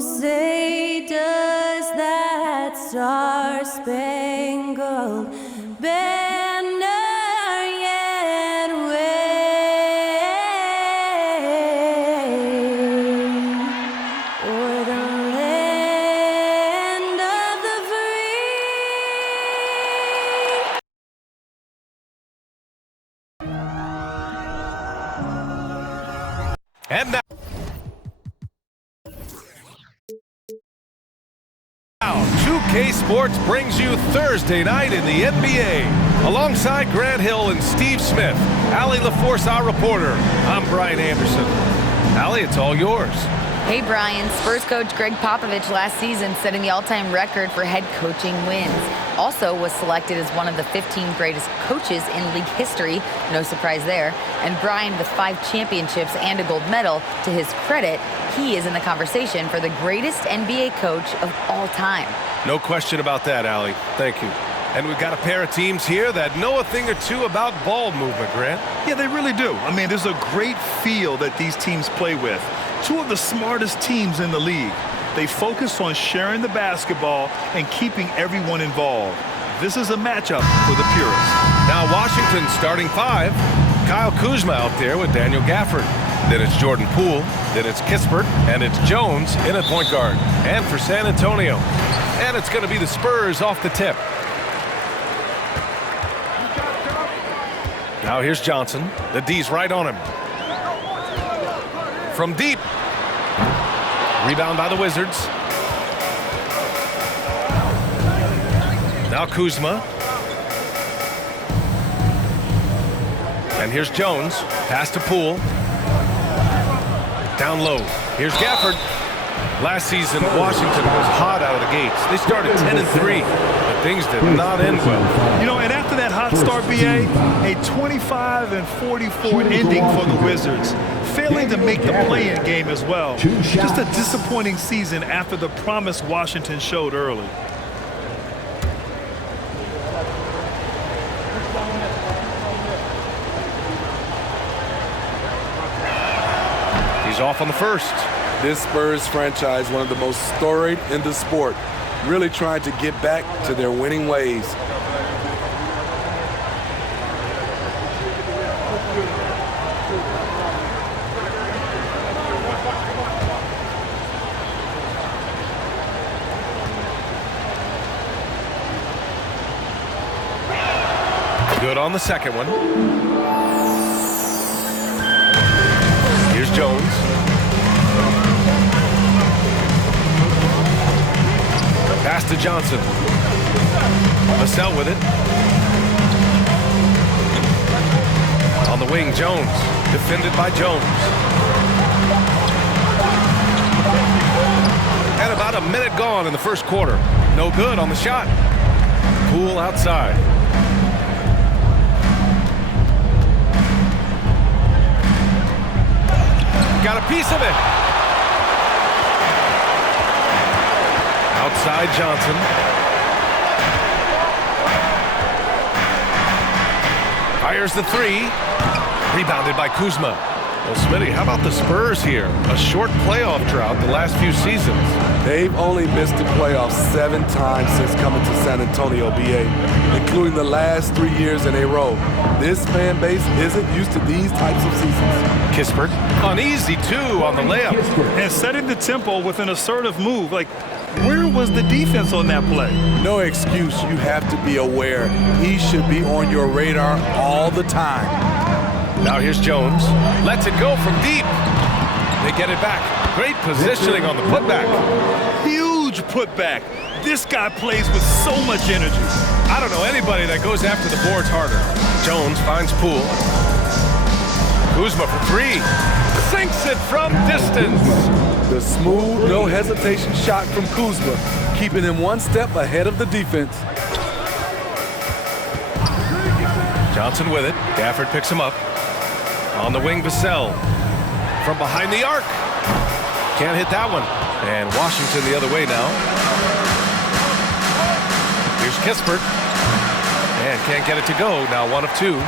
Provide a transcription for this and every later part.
say does that star-spangled banner yet wave o'er the land of the free? And now 2K Sports brings you Thursday night in the NBA. Alongside Grant Hill and Steve Smith, Allie LaForce, our reporter. I'm Brian Anderson. Allie, it's all yours. Hey, Brian. Spurs coach Greg Popovich last season setting the all-time record for head coaching wins. Also was selected as one of the 15 greatest coaches in league history. No surprise there. And Brian, with 5 championships and a gold medal, to his credit, he is in the conversation for the greatest NBA coach of all time. No question about that, Allie. Thank you. And we've got a pair of teams here that know a thing or two about ball movement, Grant. Yeah, they really do. I mean, there's a great feel that these teams play with. Two of the smartest teams in the league. They focus on sharing the basketball and keeping everyone involved. This is a matchup for the purists. Now Washington starting 5. Kyle Kuzma out there with Daniel Gafford. Then it's Jordan Poole. Then it's Kispert. And it's Jones in at point guard. And for San Antonio. And it's going to be the Spurs off the tip. Now here's Johnson. The D's right on him. From deep. Rebound by the Wizards. Now Kuzma. And here's Jones. Pass to Poole. Down low. Here's Gafford. Last season, Washington was hot out of the gates. They started 10-3, but things did not end well. You know, and after that hot start, BA, a 25-44 ending for the Wizards, failing to make the play-in game as well. Just a disappointing season after the promise Washington showed early. He's off on the first. This Spurs franchise, one of the most storied in the sport, really trying to get back to their winning ways. Good on the second one. Here's Jones. Pass to Johnson. Vassell with it. On the wing, Jones. Defended by Jones. And about a minute gone in the first quarter. No good on the shot. Poole outside. Got a piece of it. Outside Johnson. Fires the 3. Rebounded by Kuzma. Well, Smitty, how about the Spurs here? A short playoff drought the last few seasons. They've only missed the playoffs 7 times since coming to San Antonio, BA, including the last 3 years in a row. This fan base isn't used to these types of seasons. Kispert, uneasy too on the layup. And setting the tempo with an assertive move. Like, where was the defense on that play? No excuse. You have to be aware. He should be on your radar all the time. Now here's Jones. Lets it go from deep. They get it back. Great positioning on the putback. Huge putback. This guy plays with so much energy. I don't know anybody that goes after the boards harder. Jones finds Poole. Kuzma for 3. Sinks it from distance. The smooth, no hesitation shot from Kuzma, keeping him one step ahead of the defense. Johnson with it. Gafford picks him up. On the wing, Vassell. From behind the arc. Can't hit that one. And Washington the other way now. Here's Kispert. And can't get it to go. Now 1 of 2.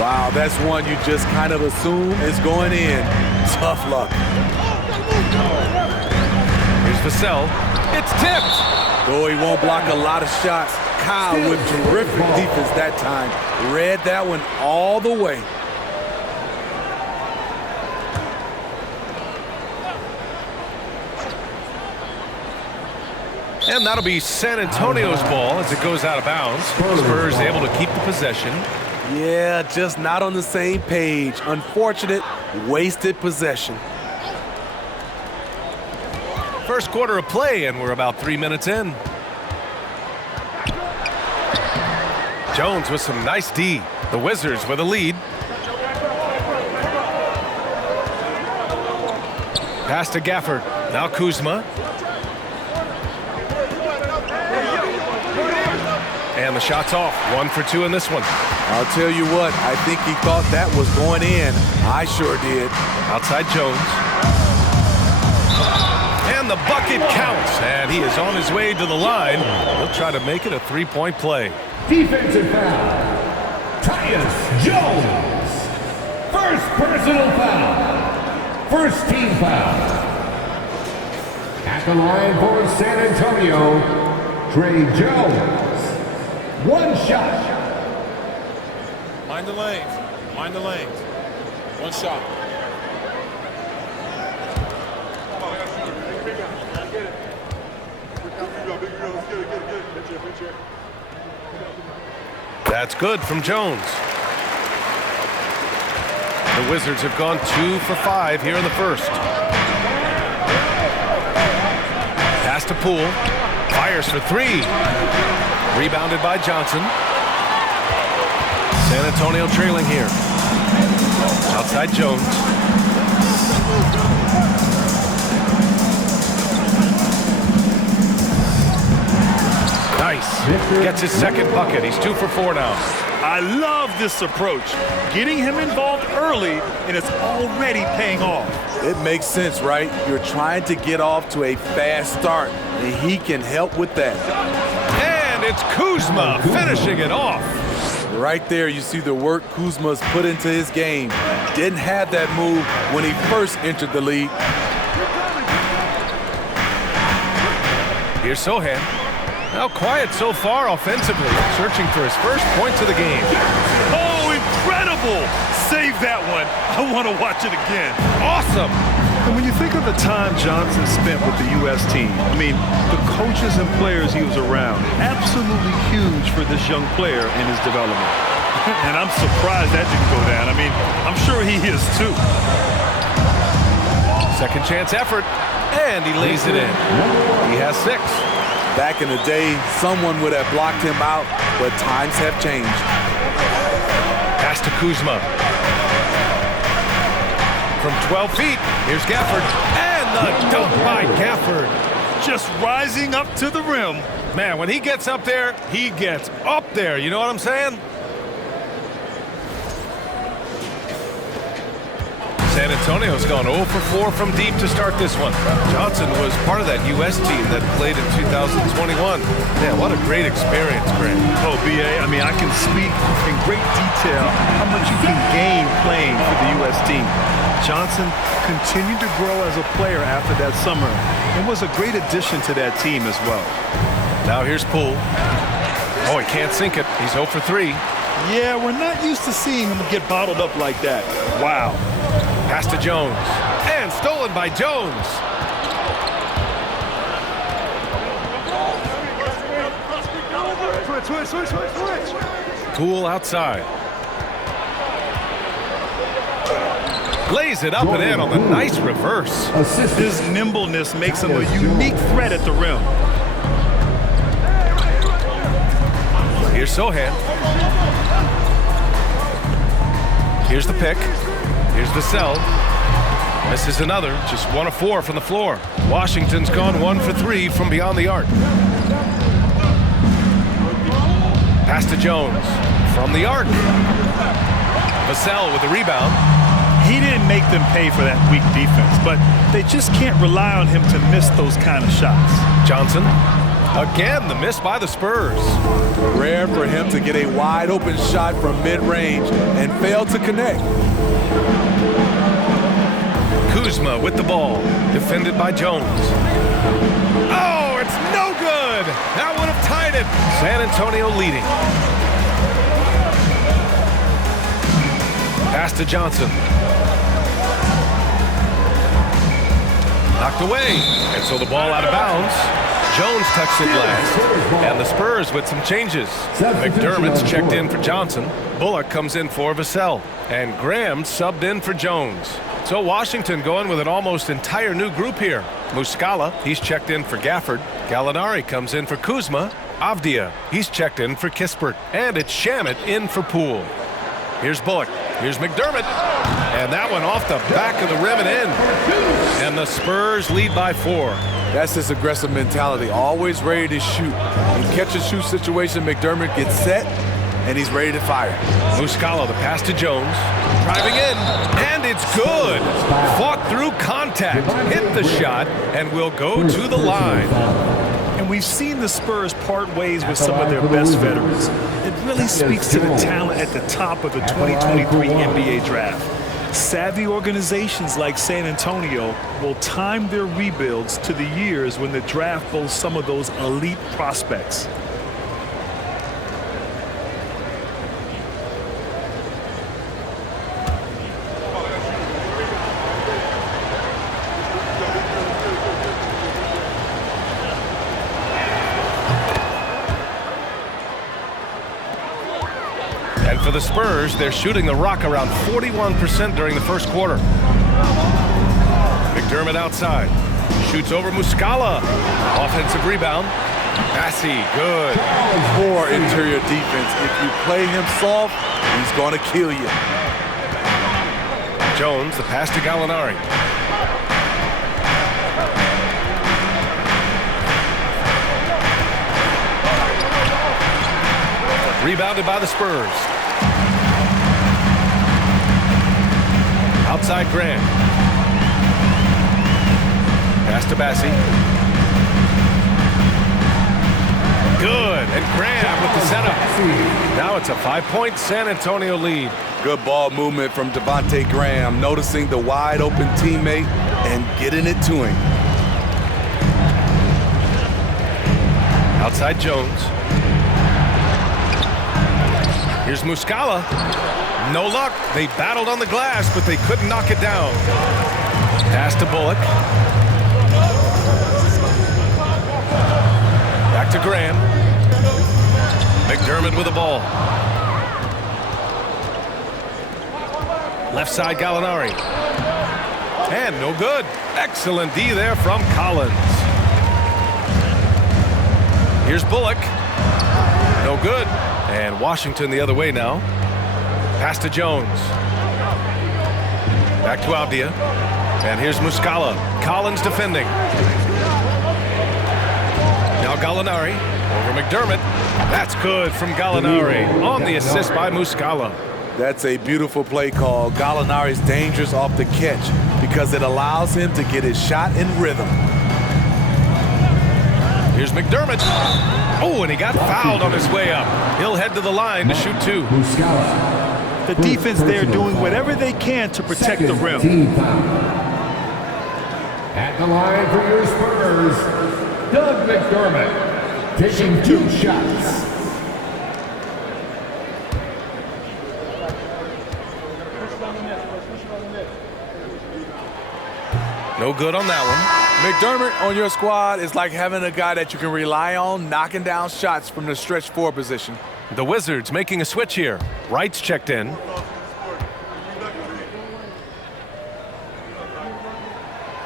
Wow, that's one you just kind of assume is going in. Tough luck. Here's Vassell. It's tipped. Though he won't block a lot of shots, Kyle with terrific defense that time. Read that one all the way. And that'll be San Antonio's ball as it goes out of bounds. Spurs able to keep the possession. Yeah, just not on the same page. Unfortunate, wasted possession. First quarter of play, and we're about 3 minutes in. Jones with some nice D. The Wizards with a lead. Pass to Gafford. Now Kuzma. And the shot's off. 1 for 2 in this one. I'll tell you what, I think he thought that was going in. I sure did. Outside Jones. And the bucket counts. And he is on his way to the line. He'll try to make it a three-point play. Defensive foul. Tyus Jones. First personal foul. First team foul. At the line for San Antonio, Tre Jones. One shot. Mind the lanes. Mind the lanes. One shot. That's good from Jones. The Wizards have gone 2 for 5 here in the first. Pass to Poole. Fires for 3. Rebounded by Johnson. San Antonio trailing here. Outside Jones. Nice. Gets his second bucket. He's 2 for 4 now. I love this approach. Getting him involved early, and it's already paying off. It makes sense, right? You're trying to get off to a fast start, and he can help with that. And it's Kuzma finishing it off. Right there, you see the work Kuzma's put into his game. Didn't have that move when he first entered the league. Here's Sohan. Now quiet so far offensively, searching for his first points of the game. Oh, incredible! Save that one. I want to watch it again. Awesome! And when you think of the time Johnson spent with the U.S. team, I mean, the coaches and players he was around, absolutely huge for this young player in his development. And I'm surprised that didn't go down. I mean, I'm sure he is too. Second chance effort, and he lays it in. He has 6. Back in the day, someone would have blocked him out, but times have changed. Pass to Kuzma. From 12 feet, here's Gafford. And the dunk by Gafford. Just rising up to the rim. Man, when he gets up there, he gets up there. You know what I'm saying? San Antonio's gone 0 for 4 from deep to start this one. Johnson was part of that U.S. team that played in 2021. Man, what a great experience, Grant. Oh, B.A., I mean, I can speak in great detail how much you can gain playing for the U.S. team. Johnson continued to grow as a player after that summer and was a great addition to that team as well. Now here's Poole. Oh, he can't sink it. He's 0 for 3. Yeah, we're not used to seeing him get bottled up like that. Wow. Pass to Jones. And stolen by Jones. Switch. Poole outside. Lays it up and in on the nice reverse. His nimbleness makes him a unique threat at the rim. Here's Sohan. Here's the pick. Here's Vassell. Misses another. Just 1 of 4 from the floor. Washington's gone 1 for 3 from beyond the arc. Pass to Jones. From the arc. Vassell with the rebound. He didn't make them pay for that weak defense, but they just can't rely on him to miss those kind of shots. Johnson. Again, the miss by the Spurs. Rare for him to get a wide open shot from mid-range and fail to connect. Kuzma with the ball, defended by Jones. Oh, it's no good. That would have tied it. San Antonio leading. Pass to Johnson. Knocked away, and so the ball out of bounds. Jones touched it last, and the Spurs with some changes. McDermott's checked in for Johnson. Bullock comes in for Vassell, and Graham subbed in for Jones. So Washington going with an almost entire new group here. Muscala, he's checked in for Gafford. Gallinari comes in for Kuzma. Avdia, he's checked in for Kispert. And it's Shamet in for Poole. Here's Bullock. Here's McDermott. And that one off the back of the rim and in. And the Spurs lead by 4. That's his aggressive mentality, always ready to shoot. In catch-and-shoot situation, McDermott gets set, and he's ready to fire. Muscala, the pass to Jones. Driving in, and it's good. Fought through contact, hit the shot, and will go to the line. And we've seen the Spurs part ways with some of their best veterans. It really speaks to the talent at the top of the 2023 NBA draft. Savvy organizations like San Antonio will time their rebuilds to the years when the draft boasts some of those elite prospects. And for the Spurs, they're shooting the rock around 41% during the first quarter. McDermott outside. Shoots over Muscala. Offensive rebound. Massey, good. Poor interior defense. If you play him soft, he's going to kill you. Jones, the pass to Gallinari. Rebounded by the Spurs. Outside Graham. Pass to Bassie. Good, and Graham with the setup. Now it's a 5-point San Antonio lead. Good ball movement from Devontae Graham, noticing the wide open teammate and getting it to him. Outside Jones. Here's Muscala. No luck. They battled on the glass, but they couldn't knock it down. Pass to Bullock. Back to Graham. McDermott with the ball. Left side Gallinari. And no good. Excellent D there from Collins. Here's Bullock. No good. And Washington the other way now. Pass to Jones. Back to Avdia. And here's Muscala. Collins defending. Now Gallinari over McDermott. That's good from Gallinari on the assist by Muscala. That's a beautiful play call. Gallinari's dangerous off the catch because it allows him to get his shot in rhythm. Here's McDermott. Oh, and he got fouled on his way up. He'll head to the line to shoot 2. The defense there doing whatever they can to protect the rim. At the line for your Spurs, Doug McDermott, taking 2 shots. No good on that one. McDermott on your squad is like having a guy that you can rely on knocking down shots from the stretch 4 position. The Wizards making a switch here. Wright's checked in.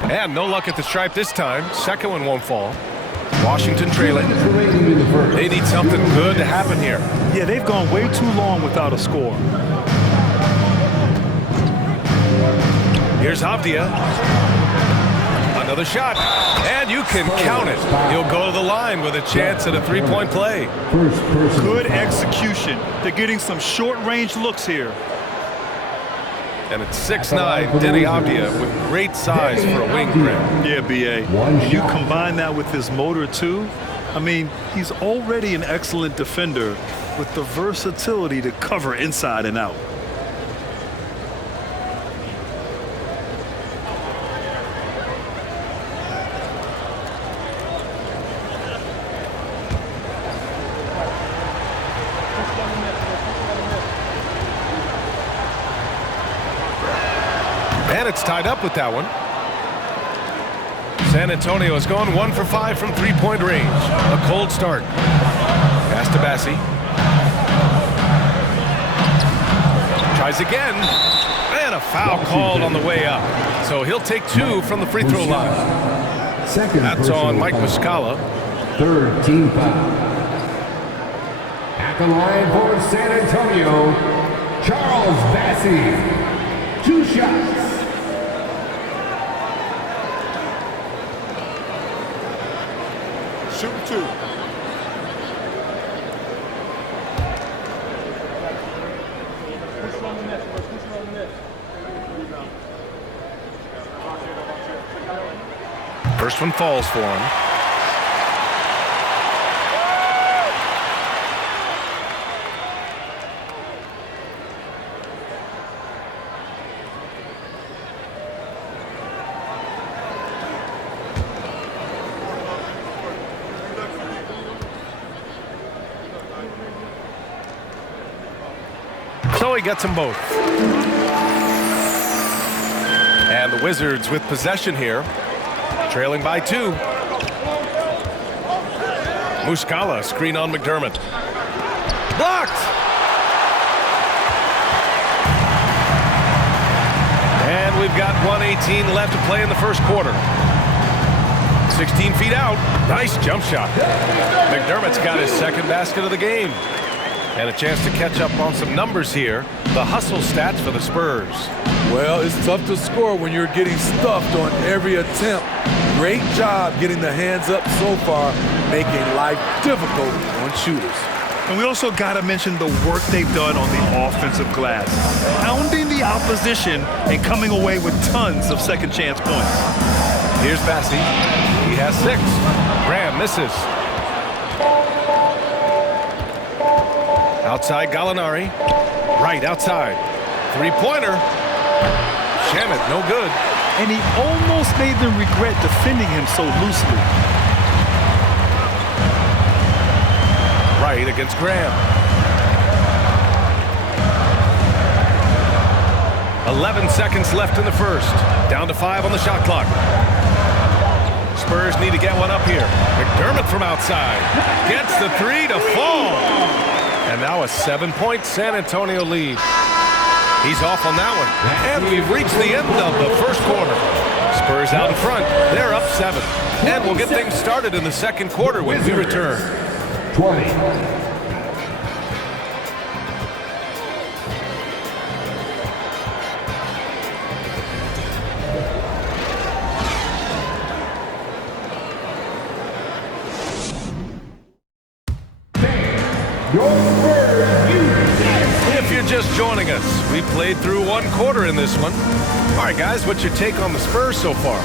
And no luck at the stripe this time. Second one won't fall. Washington trailing. They need something good to happen here. Yeah, they've gone way too long without a score. Here's Avdia. Another shot. And you can count it. He'll go to the line with a chance at a 3-point play. Good execution. They're getting some short-range looks here. And it's 6'9", Denny Avdia with great size for a wing grip. Yeah, B.A. And you combine that with his motor, too. I mean, he's already an excellent defender with the versatility to cover inside and out. And it's tied up with that one. San Antonio has gone 1 for 5 from three-point range. A cold start. Pass to Bassi. Tries again. And a foul called on the way up. So he'll take 2 from the free throw line. Second That's on Mike personal foul. Muscala. Third team foul. At the line for San Antonio, Charles Bassi. 2 shots. Shooting 2. First one falls for him. So he gets them both. And the Wizards with possession here, trailing by 2. Muscala, screen on McDermott. Blocked! And we've got 1:18 left to play in the first quarter. 16 feet out. Nice jump shot. McDermott's got his second basket of the game. And a chance to catch up on some numbers here. The hustle stats for the Spurs. Well, it's tough to score when you're getting stuffed on every attempt. Great job getting the hands up so far, making life difficult on shooters. And we also got to mention the work they've done on the offensive glass, pounding the opposition and coming away with tons of second chance points. Here's Bassi. He has 6. Graham misses. Outside Gallinari. Right outside. Three-pointer. Shamet, no good. And he almost made them regret defending him so loosely. Right against Graham. 11 seconds left in the first. Down to 5 on the shot clock. Spurs need to get one up here. McDermott from outside. Gets the 3 to fall. And now a 7-point San Antonio lead. He's off on that one. And we've reached the end of the first quarter. Spurs out in front. They're up 7. And we'll get things started in the second quarter when we return. 20. If you're just joining us, we played through one quarter in this one. All right, guys, what's your take on the Spurs so far?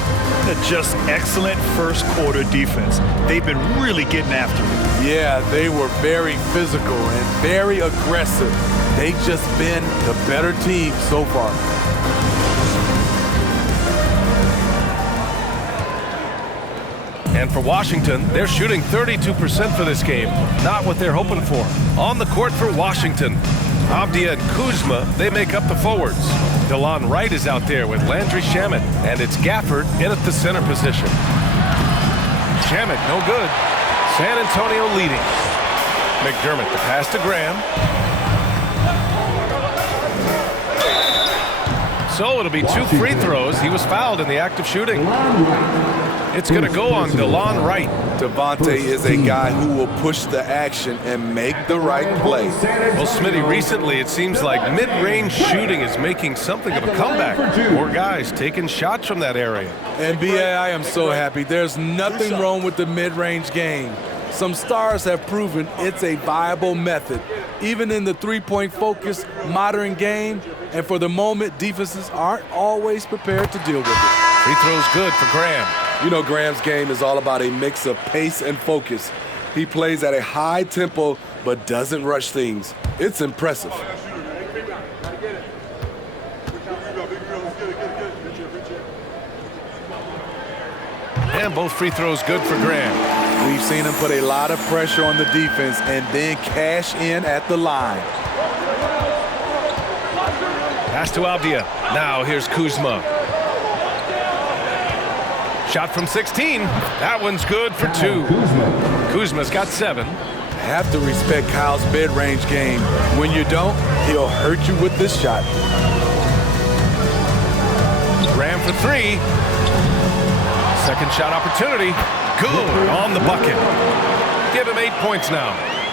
Just excellent first quarter defense. They've been really getting after it. Yeah, they were very physical and very aggressive. They've just been the better team so far. And for Washington, they're shooting 32% for this game. Not what they're hoping for. On the court for Washington, Avdia and Kuzma, they make up the forwards. DeLon Wright is out there with Landry Shamet, and it's Gafford in at the center position. Shamet, no good. San Antonio leading. McDermott, the pass to Graham. So it'll be 2 free throws. He was fouled in the act of shooting. It's going to go on DeLon Wright. Devontae is a guy who will push the action and make the right play. Well, Smitty, recently it seems like mid-range shooting is making something of a comeback. More guys taking shots from that area. And B.A., I am so happy. There's nothing wrong with the mid-range game. Some stars have proven it's a viable method, even in the three-point focused modern game. And for the moment, defenses aren't always prepared to deal with it. Free throw's good for Graham. You know, Graham's game is all about a mix of pace and focus. He plays at a high tempo, but doesn't rush things. It's impressive. And both free throws good for Graham. We've seen him put a lot of pressure on the defense and then cash in at the line. Pass to Avdia. Now here's Kuzma. Shot from 16. That one's good for 2. Kuzma's got 7. Have to respect Kyle's mid-range game. When you don't, he'll hurt you with this shot. Graham for 3. Second shot opportunity. Good on the bucket. Give him 8 points now.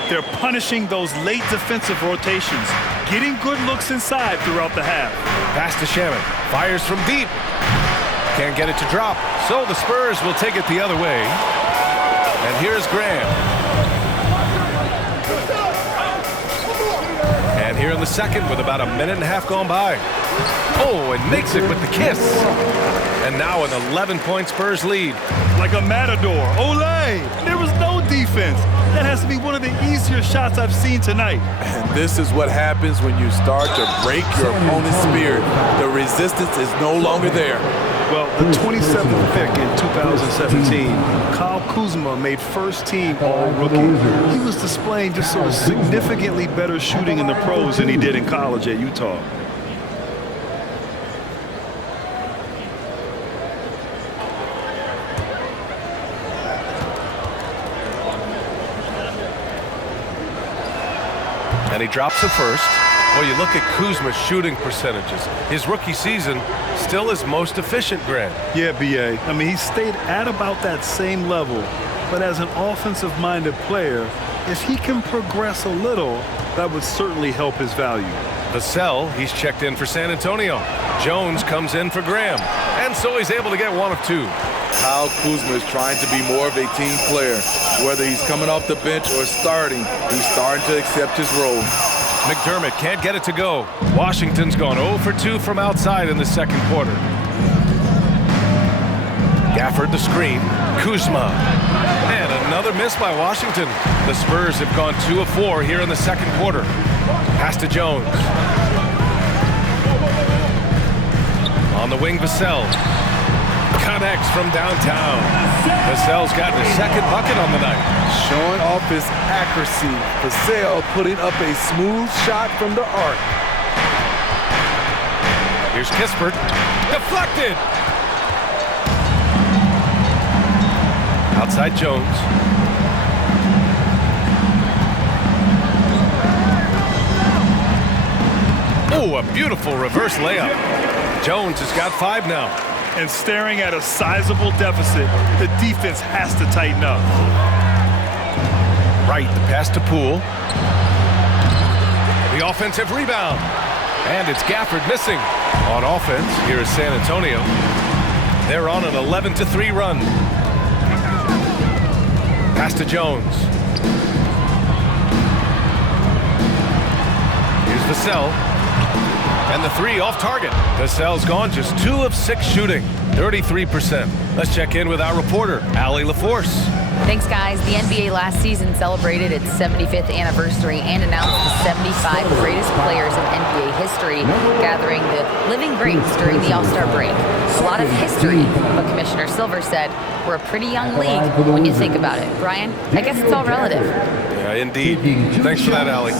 They're punishing those late defensive rotations, getting good looks inside throughout the half. Pass to Shaman. Fires from deep. Can't get it to drop. So the Spurs will take it the other way. And here's Graham. And here in the second with about a minute and a half gone by. Oh, and makes it with the kiss. And now an 11-point Spurs lead. Like a matador. Olay! There was no defense. That has to be one of the easier shots I've seen tonight. And this is what happens when you start to break your opponent's spirit. The resistance is no longer there. Well, the 27th pick in 2017, Kyle Kuzma made first-team All-Rookie. He was displaying just sort of significantly better shooting in the pros than he did in college at Utah. And he drops the first. Well, you look at Kuzma's shooting percentages. His rookie season still his most efficient, Grant. Yeah, B.A. I mean, he stayed at about that same level. But as an offensive-minded player, if he can progress a little, that would certainly help his value. Vassell, he's checked in for San Antonio. Jones comes in for Graham. And so he's able to get 1 of 2. Kyle Kuzma is trying to be more of a team player. Whether he's coming off the bench or starting, he's starting to accept his role. McDermott can't get it to go. Washington's gone 0 for 2 from outside in the second quarter. Gafford the screen. Kuzma. And another miss by Washington. The Spurs have gone 2 of 4 here in the second quarter. Pass to Jones. On the wing, Vassell. Connects from downtown. Vassell's gotten his second bucket on the night. Showing off his accuracy. Vassell putting up a smooth shot from the arc. Here's Kispert. Deflected. Outside Jones. Oh, a beautiful reverse layup. Jones has got 5 now. And staring at a sizable deficit, the defense has to tighten up. Right, the pass to Poole. The offensive rebound. And it's Gafford missing. On offense, here is San Antonio. They're on an 11-3 run. Pass to Jones. Here's Vassell. And the 3 off target. Vassell's gone just 2 of 6 shooting, 33%. Let's check in with our reporter, Allie LaForce. Thanks, guys. The NBA last season celebrated its 75th anniversary and announced the 75 greatest players in NBA history, gathering the living greats during the All-Star break. A lot of history, but Commissioner Silver said we're a pretty young league when you think about it. Brian, I guess it's all relative. Yeah, indeed. Thanks for that, Allie.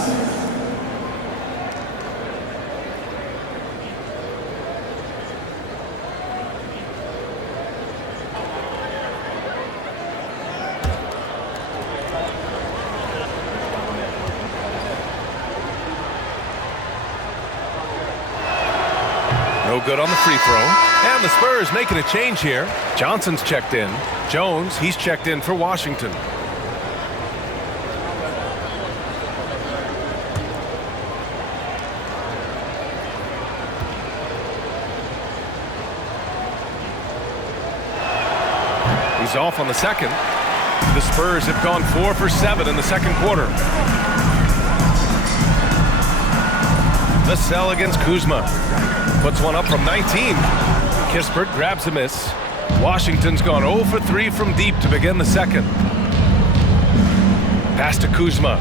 No good on the free throw. And the Spurs making a change here. Johnson's checked in. Jones, he's checked in for Washington. He's off on the second. The Spurs have gone 4 for 7 in the second quarter. Vassell against Kuzma. Puts one up from 19. Kispert grabs a miss. Washington's gone 0 for 3 from deep to begin the second. Pass to Kuzma.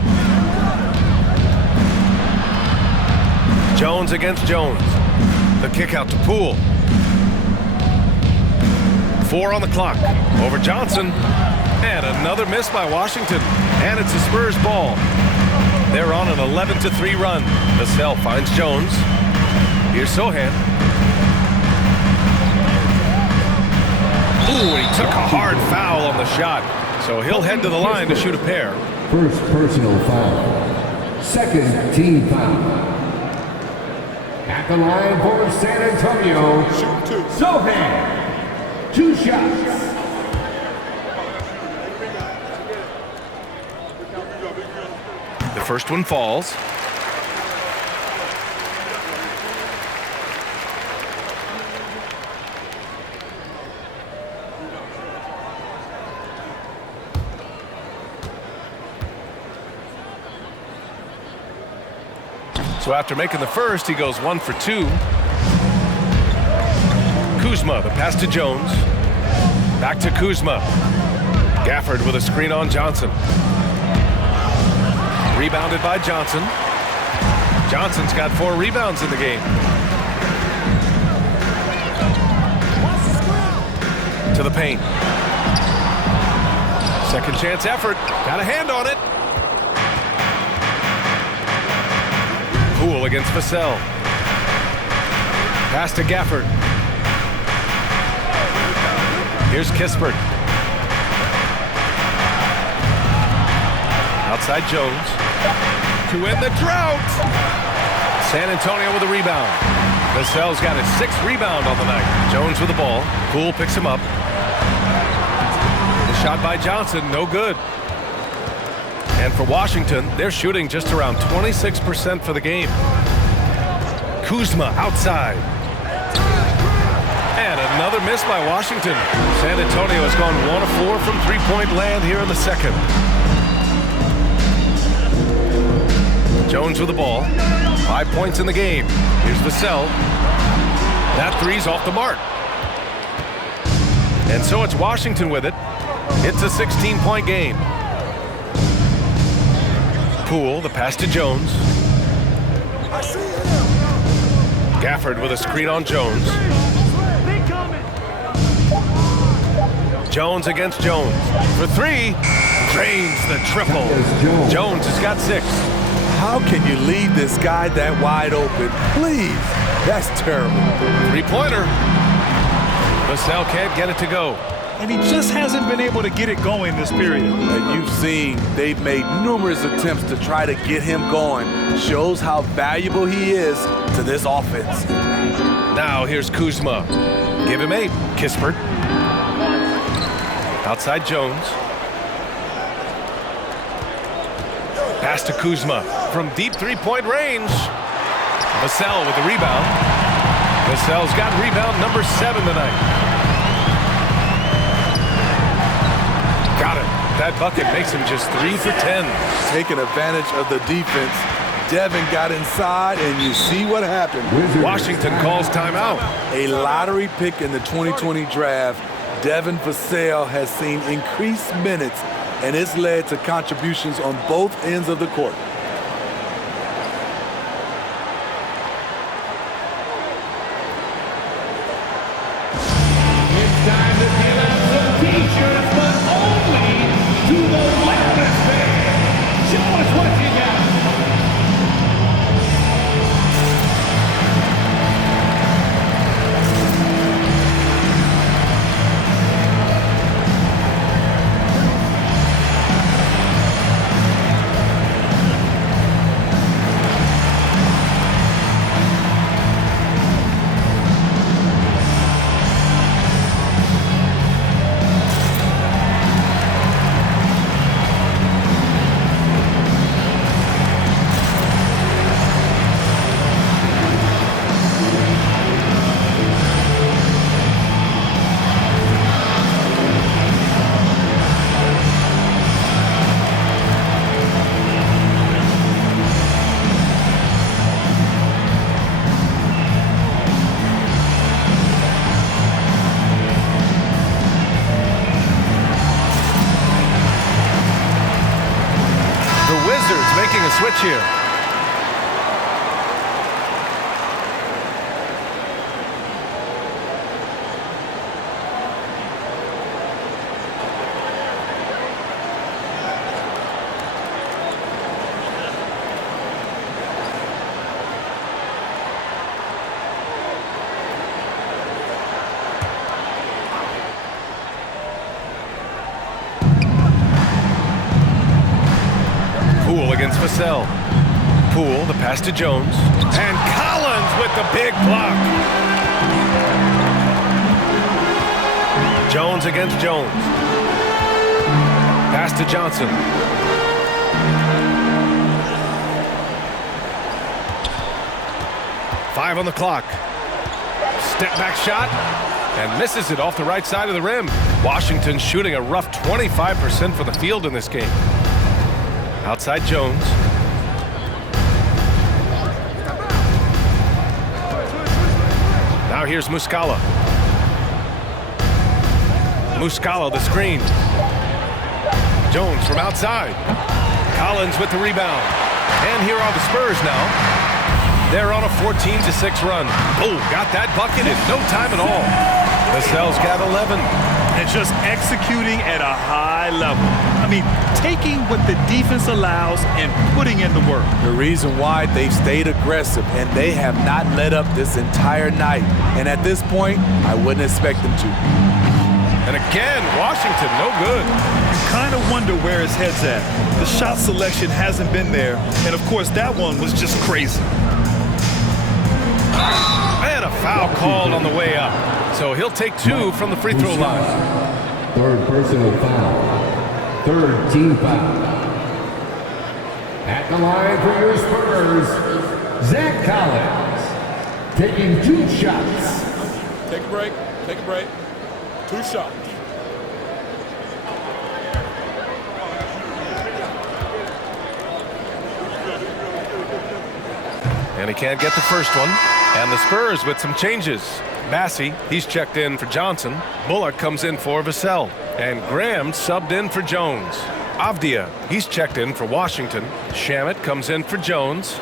Jones against Jones. The kick out to Poole. 4 on the clock. Over Johnson. And another miss by Washington. And it's the Spurs ball. They're on an 11-3 run. Vassell finds Jones. Here's Sohan. Ooh, Ooh, he took a hard foul on the shot. So he'll head to the line to shoot a pair. First personal foul. Second team foul. At the line for San Antonio, Zohan. 2 shots. The first one falls. So after making the first, he goes 1 for 2. Kuzma, the pass to Jones. Back to Kuzma. Gafford with a screen on Johnson. Rebounded by Johnson. Johnson's got 4 rebounds in the game. To the paint. Second chance effort. Got a hand on it. Poole against Vassell. Pass to Gafford. Here's Kispert. Outside Jones. To end the drought. San Antonio with a rebound. Vassell's got his 6th rebound on the night. Jones with the ball. Poole picks him up. The shot by Johnson, no good. And for Washington, they're shooting just around 26% for the game. Kuzma outside. And another miss by Washington. San Antonio has gone 1 of 4 from three-point land here in the second. Jones with the ball. 5 points in the game. Here's Vassell. That three's off the mark. And so it's Washington with it. It's a 16-point game. Poole, the pass to Jones. Gafford with a screen on Jones. Jones against Jones. For 3, drains the triple. Jones has got 6. How can you leave this guy that wide open? Please, that's terrible. 3-pointer. Vassell can't get it to go. And he just hasn't been able to get it going this period. And you've seen they've made numerous attempts to try to get him going. Shows how valuable he is to this offense. Now here's Kuzma. Give him 8. Kispert. Outside Jones. Pass to Kuzma from deep 3-point range. Vassell with the rebound. Vassell's got rebound number 7 tonight. Got it. That bucket makes him just 3 for 10. Taking advantage of the defense. Devin got inside, and you see what happened. Washington calls timeout. A lottery pick in the 2020 draft, Devin Vassell has seen increased minutes, and it's led to contributions on both ends of the court. It's time to give out some t-shirts, but only to the loudest fan. Show us what you got. Making a switch here. Vassell. Poole, the pass to Jones. And Collins with the big block. Jones against Jones. Pass to Johnson. Five on the clock. Step back shot and misses it off the right side of the rim. Washington shooting a rough 25% from the field in this game. Outside Jones. Now here's Muscala. Muscala the screen. Jones from outside. Collins with the rebound. And here are the Spurs now. They're on a 14-6 run. Oh, got that bucket in no time at all. Vassell's got 11. And just executing at a high level. I mean, taking what the defense allows and putting in the work. The reason why they've stayed aggressive and they have not let up this entire night. And at this point, I wouldn't expect them to. And again, Washington, no good. You kind of wonder where his head's at. The shot selection hasn't been there. And, of course, that one was just crazy. And a foul called on the way up. So he'll take two from the free throw line. Third personal foul. Third team foul. At the line for your Spurs, Zach Collins. Taking 2 shots. Take a break. Take a break. 2 shots. And he can't get the first one. And the Spurs with some changes. Massey, he's checked in for Johnson. Bullock comes in for Vassell. And Graham subbed in for Jones. Avdia, he's checked in for Washington. Shamet comes in for Jones.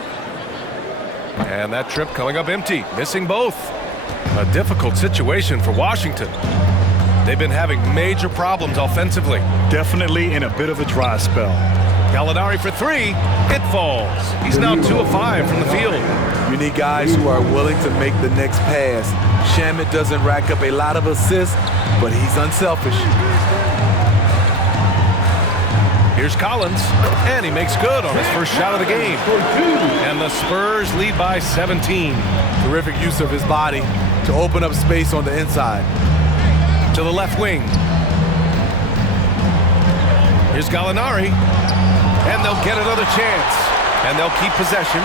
And that trip coming up empty, missing both. A difficult situation for Washington. They've been having major problems offensively. Definitely in a bit of a dry spell. Gallinari for 3. It falls. He's now 2 of 5 from the field. You need guys who are willing to make the next pass. Shamet doesn't rack up a lot of assists, but he's unselfish. Here's Collins, and he makes good on his first shot of the game. And the Spurs lead by 17. Terrific use of his body to open up space on the inside. To the left wing. Here's Gallinari, and they'll get another chance. And they'll keep possession.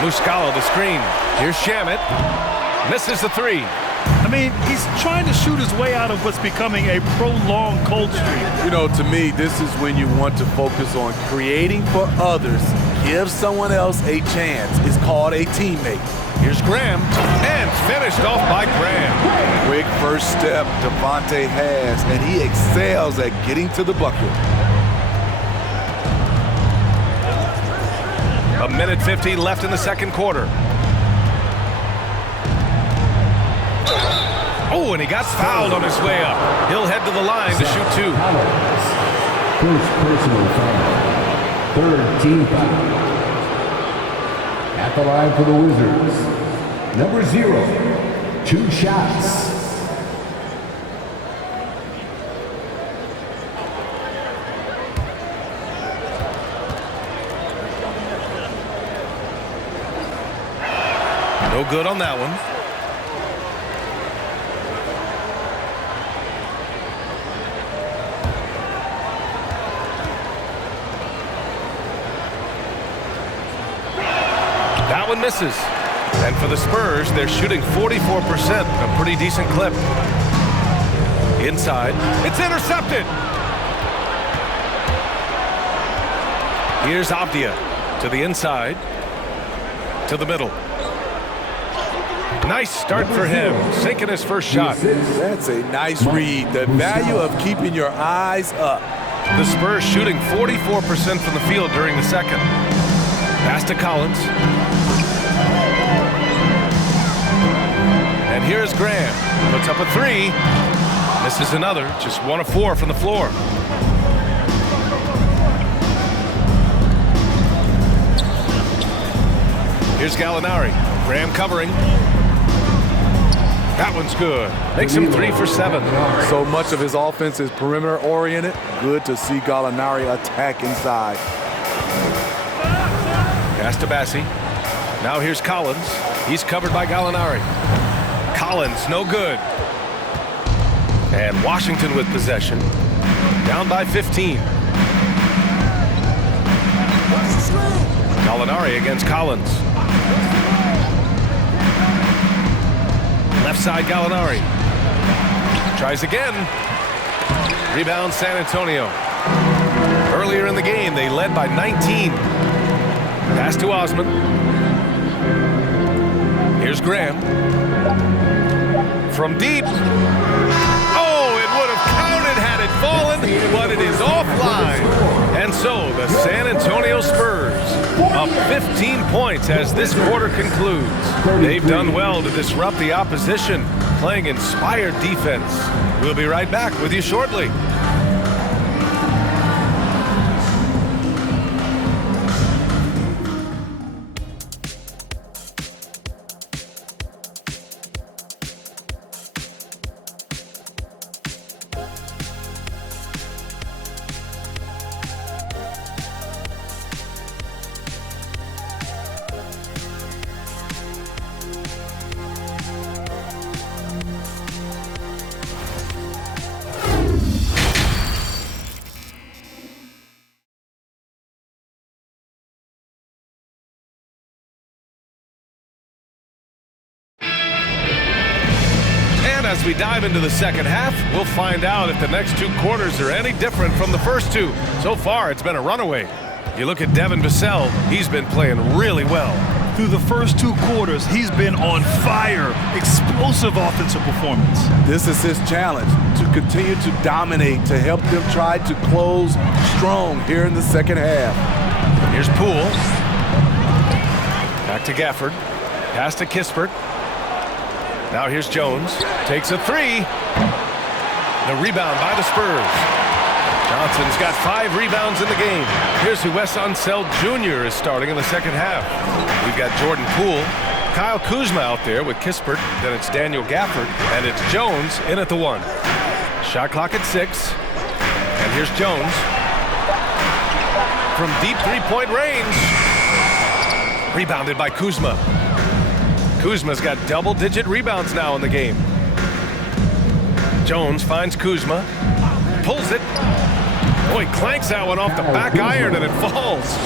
Muscala the screen. Here's Shamet. Misses the 3. I mean, he's trying to shoot his way out of what's becoming a prolonged cold streak. You know, to me, this is when you want to focus on creating for others. Give someone else a chance. It's called a teammate. Here's Graham, and finished off by Graham. Quick first step Devontae has, and he excels at getting to the bucket. A minute 50 left in the second quarter. Oh, and he got fouled on his way up. He'll head to the line to shoot 2. First personal foul. Third team foul. At the line for the Wizards, number 0, 2 shots. No good on that one. That one misses. And for the Spurs, they're shooting 44%, a pretty decent clip. Inside, it's intercepted. Here's Avdia to the inside, to the middle. Nice start for him, sinking his first shot. That's a nice read. The value of keeping your eyes up. The Spurs shooting 44% from the field during the second. Pass to Collins. And here's Graham. Puts up a 3. Misses another. Just 1 of 4 from the floor. Here's Gallinari. Graham covering. That one's good. Makes him 3 for 7. So much of his offense is perimeter oriented. Good to see Gallinari attack inside. Pass to Bassi. Now here's Collins. He's covered by Gallinari. Collins, no good. And Washington with possession. Down by 15. Gallinari against Collins. Left side, Gallinari. Tries again. Rebound, San Antonio. Earlier in the game, they led by 19. Pass to Osman. Here's Graham. From deep. Oh, it would have counted had it fallen, but it is offline. And so the San Antonio Spurs up 15 points as this quarter concludes. They've done well to disrupt the opposition, playing inspired defense. We'll be right back with you shortly. As we dive into the second half, we'll find out if the next two quarters are any different from the first two. So far, it's been a runaway. You look at Devin Vassell, he's been playing really well. Through the first two quarters, he's been on fire. Explosive offensive performance. This is his challenge, to continue to dominate, to help them try to close strong here in the second half. Here's Poole. Back to Gafford. Pass to Kispert. Now here's Jones. Takes a three. The rebound by the Spurs. Johnson's got 5 rebounds in the game. Here's who Wes Unseld Jr. is starting in the second half. We've got Jordan Poole. Kyle Kuzma out there with Kispert. Then it's Daniel Gafford. And it's Jones in at the 1. Shot clock at 6. And here's Jones. From deep three-point range. Rebounded by Kuzma. Kuzma's got double-digit rebounds now in the game. Jones finds Kuzma. Pulls it. Boy, clanks that one off the back iron and it falls.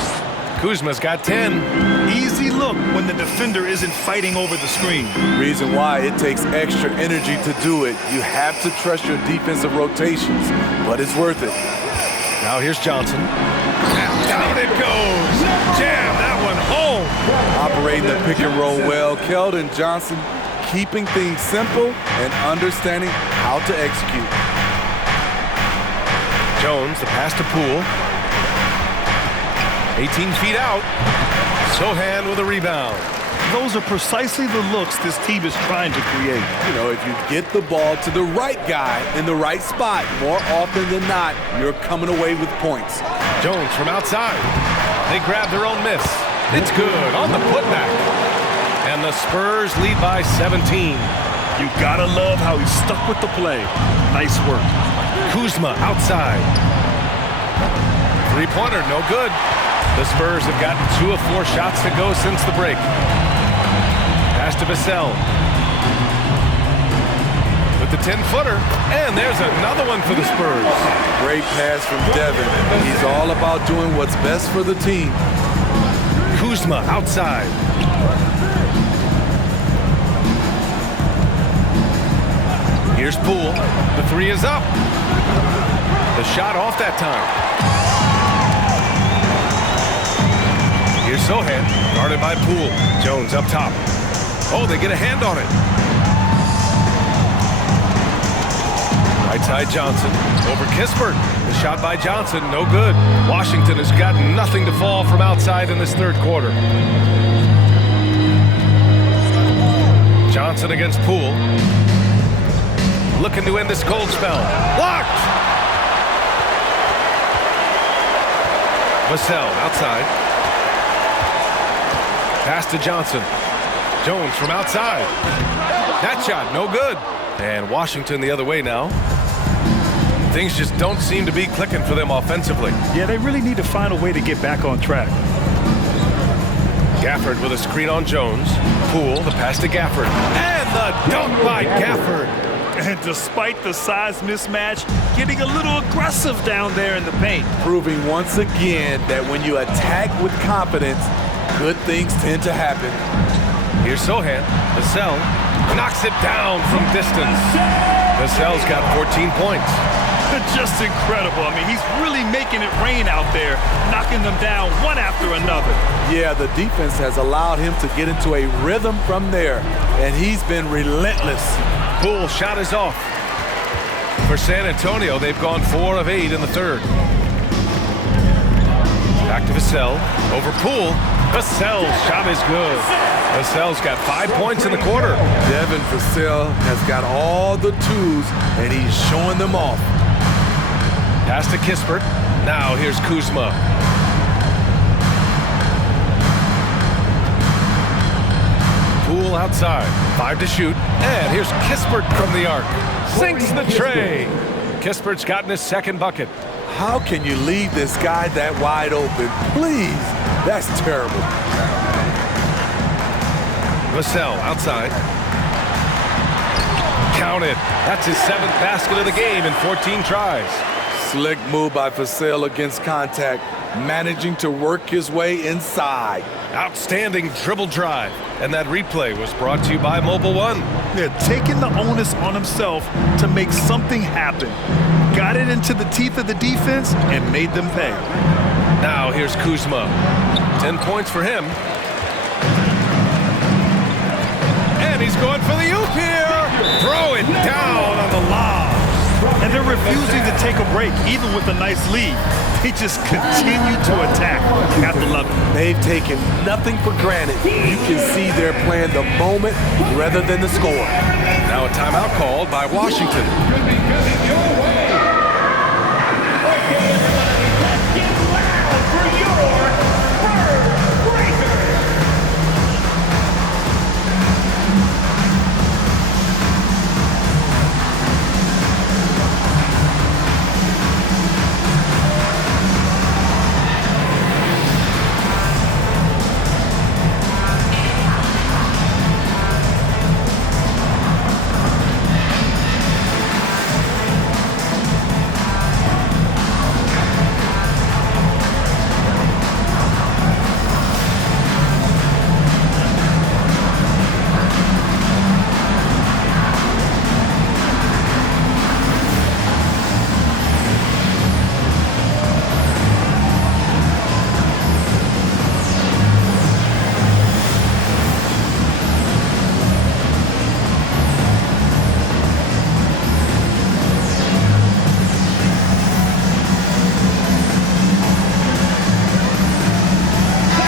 Kuzma's got 10. Easy look when the defender isn't fighting over the screen. Reason why it takes extra energy to do it. You have to trust your defensive rotations, but it's worth it. Now here's Johnson. And down it goes. Jam that one home. Operating the pick and roll well. Keldon Johnson keeping things simple and understanding how to execute. Jones, the pass to Poole. 18 feet out. Sohan with a rebound. Those are precisely the looks this team is trying to create. You know, if you get the ball to the right guy in the right spot, more often than not, you're coming away with points. Jones from outside. They grab their own miss. It's good on the putback. And the Spurs lead by 17. You gotta love how he stuck with the play. Nice work. Kuzma outside. Three-pointer, no good. The Spurs have gotten 2 of 4 shots to go since the break. Pass to Vassell. With the 10-footer. And there's another one for the Spurs. Great pass from Devin. He's all about doing what's best for the team. Kuzma outside. Here's Poole. The 3 is up. The shot off that time. Here's Sohan, guarded by Poole. Jones up top. Oh, they get a hand on it. Right side Johnson over Kispert. The shot by Johnson, no good. Washington has got nothing to fall from outside in this third quarter. Johnson against Poole. Looking to end this cold spell. Blocked! Vassell outside. Pass to Johnson. Jones from outside. That shot, no good. And Washington the other way now. Things just don't seem to be clicking for them offensively. Yeah, they really need to find a way to get back on track. Gafford with a screen on Jones. Poole, the pass to Gafford. And the dunk by Gafford. And despite the size mismatch, getting a little aggressive down there in the paint. Proving once again that when you attack with confidence, good things tend to happen. Here's Sohan. Vassell knocks it down from distance. Vassell's got 14 points. Just incredible. I mean, he's really making it rain out there, knocking them down one after another. Yeah, the defense has allowed him to get into a rhythm from there, and he's been relentless. Poole shot is off. For San Antonio, they've gone 4 of 8 in the third. Back to Vassell. Over Poole. Vassell's shot is good. Vassell's got 5 points in the quarter. Devin Vassell has got all the tools, and he's showing them off. Pass to Kispert. Now here's Kuzma. Poole outside. 5 to shoot. And here's Kispert from the arc. Sinks the tray. Kispert's gotten his second bucket. How can you leave this guy that wide open? Please. That's terrible. Vassell outside. Count it. That's his 7th basket of the game in 14 tries. Slick move by Vassell against contact, managing to work his way inside. Outstanding dribble drive. And that replay was brought to you by Mobile One. Yeah, taking the onus on himself to make something happen. Got it into the teeth of the defense and made them pay. Now here's Kuzma. 10 points for him. And he's going for the oop here. Throw it down on the lob. And they're refusing to take a break, even with a nice lead. They just continue to attack at the level. They've taken nothing for granted. You can see they're playing the moment rather than the score. Now a timeout called by Washington.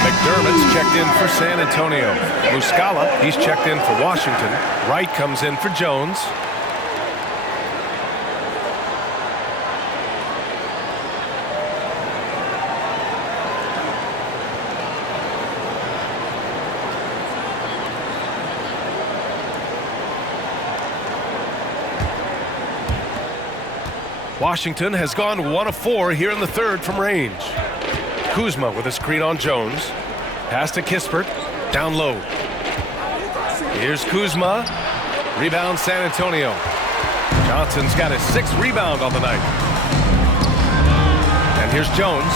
McDermott's checked in for San Antonio. Muscala, he's checked in for Washington. Wright comes in for Jones. Washington has gone 1 of 4 here in the third from range. Kuzma with a screen on Jones. Pass to Kispert. Down low. Here's Kuzma. Rebound San Antonio. Johnson's got his 6th rebound on the night. And here's Jones.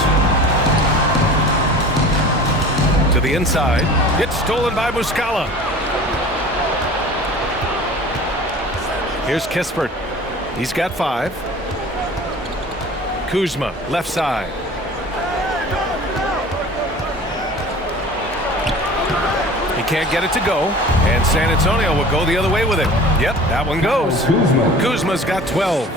To the inside. It's stolen by Muscala. Here's Kispert. He's got 5. Kuzma, left side. He can't get it to go, and San Antonio will go the other way with it. Yep, that one goes. Kuzma's got 12.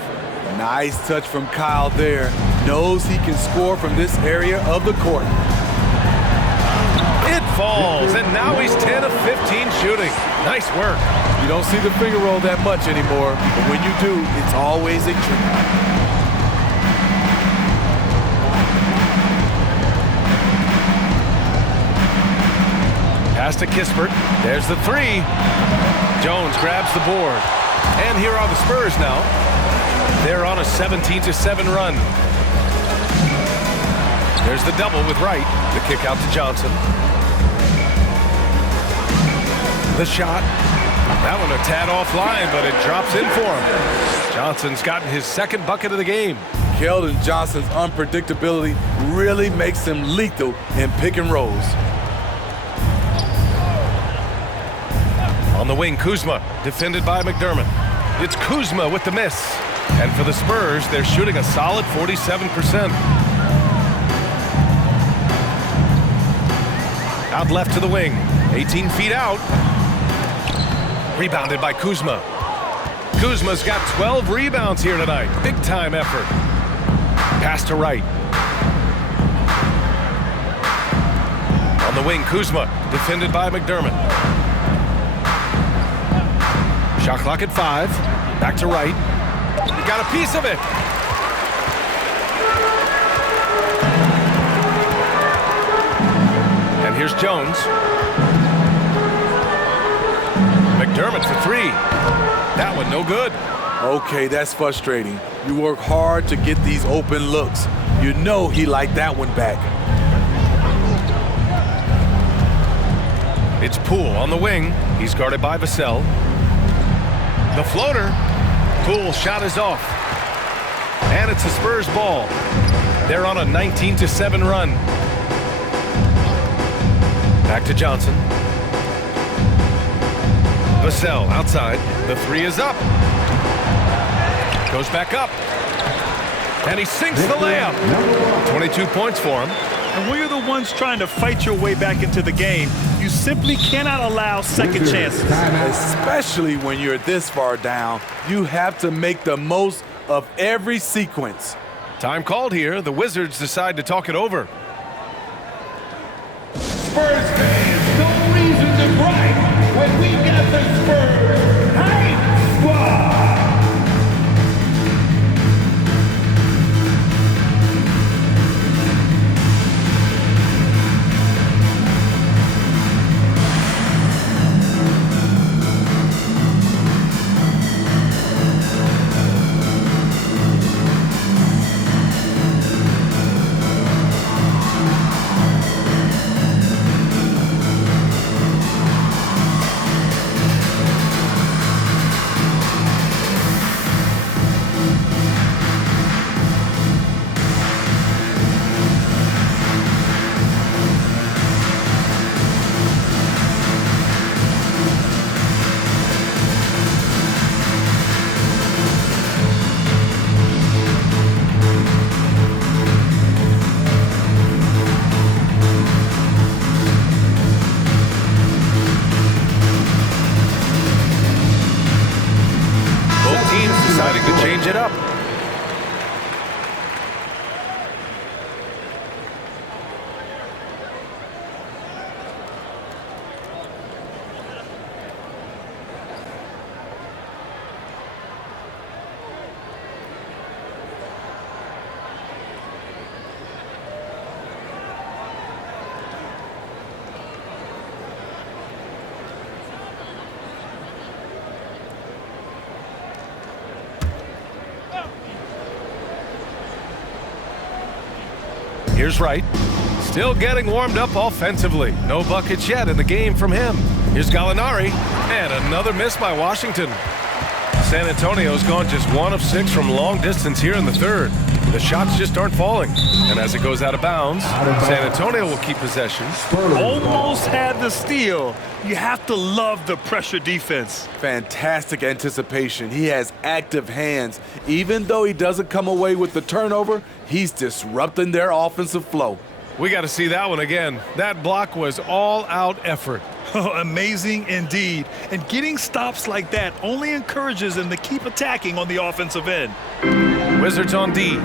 Nice touch from Kyle there. Knows he can score from this area of the court. It falls, and now he's 10 of 15 shooting. Nice work. You don't see the finger roll that much anymore, but when you do, it's always a trick. Pass to Kispert. There's the 3. Jones grabs the board. And here are the Spurs now. They're on a 17-7 run. There's the double with Wright. The kick out to Johnson. The shot. That one a tad offline, but it drops in for him. Johnson's gotten his second bucket of the game. Keldon Johnson's unpredictability really makes him lethal in pick and rolls. On the wing, Kuzma, defended by McDermott. It's Kuzma with the miss. And for the Spurs, they're shooting a solid 47%. Out left to the wing, 18 feet out. Rebounded by Kuzma. Kuzma's got 12 rebounds here tonight. Big time effort. Pass to Wright. On the wing, Kuzma, defended by McDermott. Shot clock at 5. Back to Wright. He got a piece of it. And here's Jones. McDermott for 3. That one no good. Okay, that's frustrating. You work hard to get these open looks. You know he liked that one back. It's Poole on the wing. He's guarded by Vassell. The floater. Poole shot is off. And it's the Spurs ball. They're on a 19-7 run. Back to Johnson. Vassell outside. The 3 is up. Goes back up. And he sinks the layup. 22 points for him. And when you're the ones trying to fight your way back into the game, you simply cannot allow second chances. Especially when you're this far down, you have to make the most of every sequence. Time called here. The Wizards decide to talk it over. Spurs fans, no reason to gripe when we got the Spurs Hype Squad. Deciding to change it up. Here's Wright. Still getting warmed up offensively. No buckets yet in the game from him. Here's Gallinari. And another miss by Washington. San Antonio's gone just 1 of 6 from long distance here in the third. The shots just aren't falling. And as it goes out of bounds, San Antonio will keep possession. Almost had the steal. You have to love the pressure defense. Fantastic anticipation. He has active hands. Even though he doesn't come away with the turnover, he's disrupting their offensive flow. We got to see that one again. That block was all-out effort. Amazing indeed. And getting stops like that only encourages them to keep attacking on the offensive end. Wizards on D.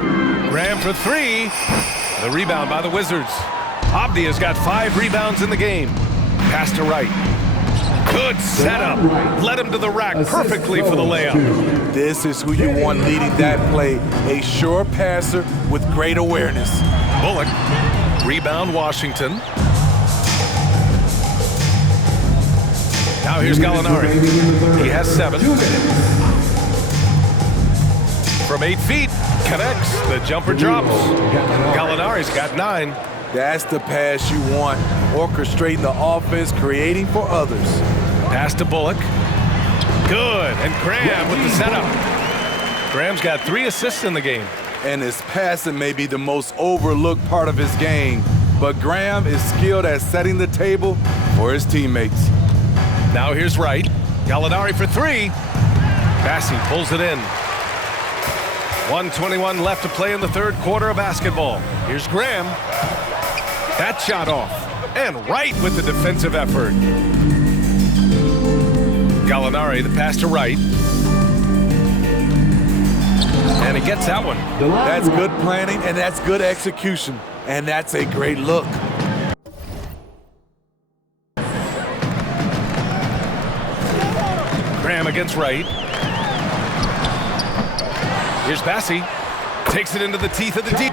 Graham for 3. The rebound by the Wizards. Abdi has got 5 rebounds in the game. Pass to Wright. Good setup. Led him to the rack perfectly for the layup. This is who you want leading that play. A sure passer with great awareness. Bullock. Rebound Washington. Now here's Gallinari. He has 7. From 8 feet. Connects. The jumper drops. Gallinari's got 9. That's the pass you want. Orchestrating the offense, creating for others. Pass to Bullock. Good. And Graham with the setup. Graham's got 3 assists in the game. And his passing may be the most overlooked part of his game, but Graham is skilled at setting the table for his teammates. Now here's Wright. Gallinari for 3. Bassey pulls it in. 1:21 left to play in the third quarter of basketball. Here's Graham. That shot off. And Wright with the defensive effort. Gallinari, the pass to Wright. And he gets that one. That's good planning, and that's good execution. And that's a great look. Graham against Wright. Here's Bassey. Takes it into the teeth of the deep.